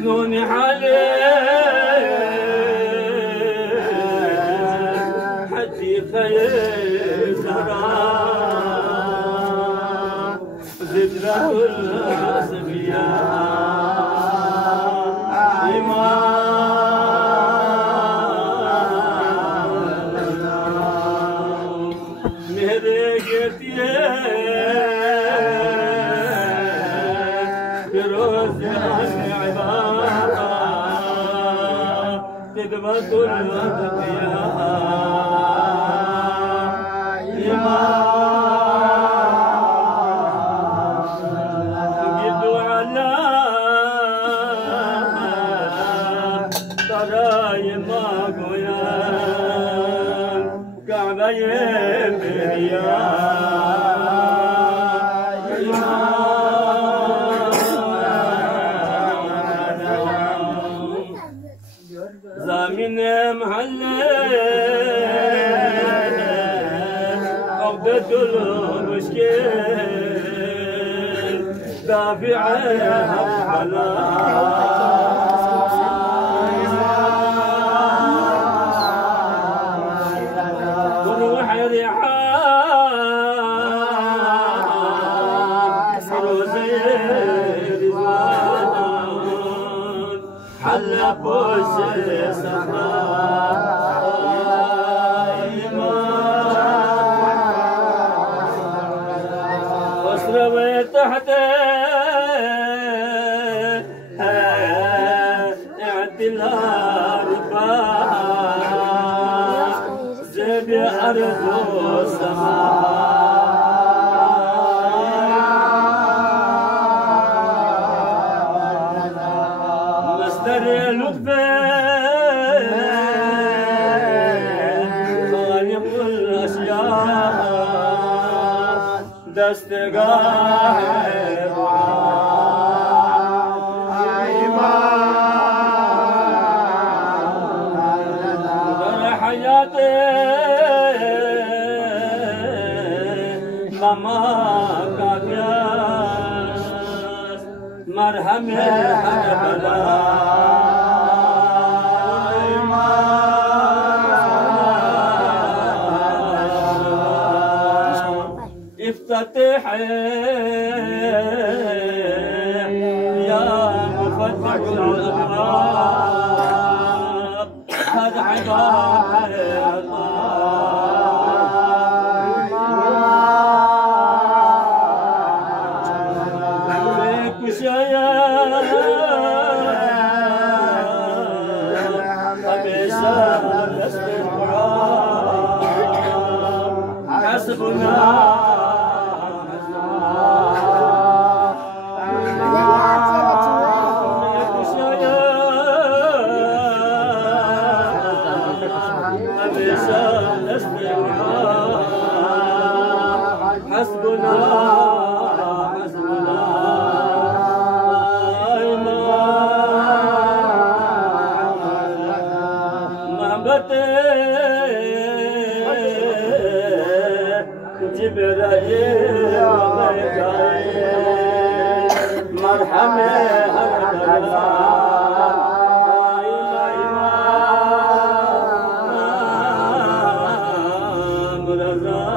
نوني عليه حدي خير زهراء زد له الصبيان إمام مهرقتي بروز عبارة تدبط الأضياء جدوا على طرايم قيان كعبين زامن محلة قبضة المشكل دافعها الحلال وروح ريحان روزي رزوان حلق بوس واسرب تحت اعتلال الباب زب أرض والسماء مصدر لطفه خالق الأشياء دستگاه ماما كابياس مرهم حربلا افتتح يا مفتح الابواب هذا عباد حسبنا حسبنا جبرائيل وميكائيل مرحمة هربلا